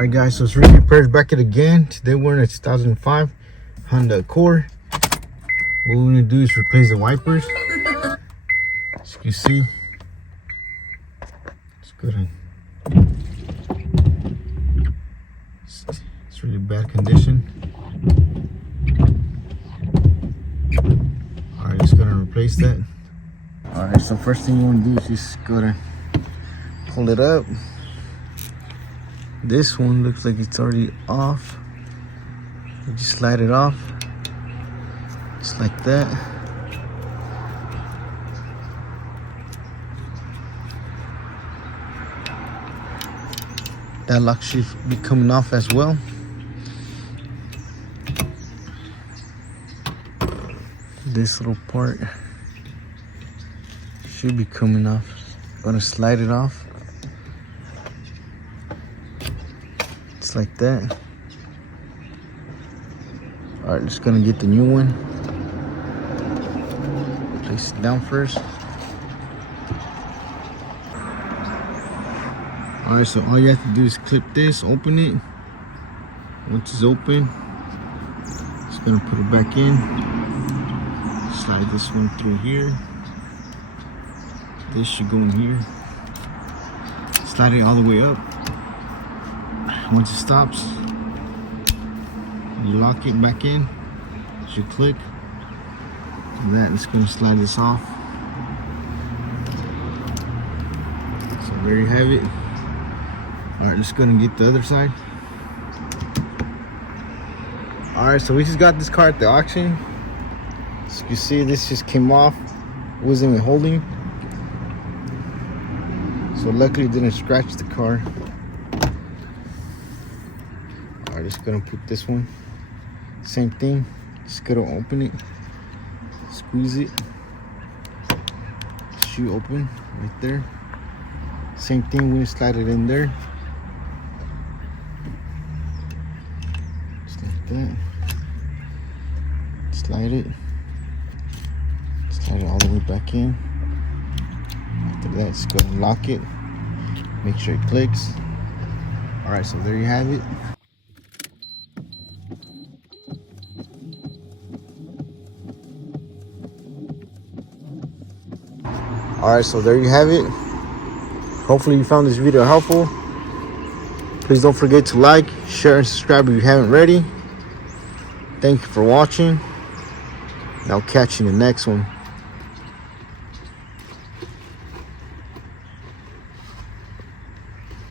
Alright guys, so it's Ricky Repairs back at again. Today we're in a 2005 Honda Accord. What we're gonna do is replace the wipers. As you can see, it's good. It's really bad condition. Alright, just gonna replace that. Alright, so first thing you wanna do is just go to pull it up. This one looks like it's already off. You just slide it off, just like that. That lock should be coming off as well. This little part should be coming off. Gonna slide it off. Just like that. Alright, just gonna get the new one. Place it down first. Alright, so all you have to do is clip this, open it. Once it's open, just gonna put it back in. Slide this one through here. This should go in here. Slide it all the way up. Once it stops, you lock it back in. It should click. And that is going to slide this off. So there you have it. Alright, just going to get the other side. Alright, so we just got this car at the auction. As you can see, this just came off. It wasn't even holding. So luckily it didn't scratch the car. Alright, just gonna put this one. Same thing. Just gonna open it. Squeeze it. Shoe open right there. Same thing, we're gonna slide it in there. Just like that. Slide it. Slide it all the way back in. After that, just go and lock it. Make sure it clicks. Alright, so there you have it. Alright, so there you have it. Hopefully you found this video helpful. Please don't forget to like, share, and subscribe if you haven't already. Thank you for watching. And I'll catch you in the next one.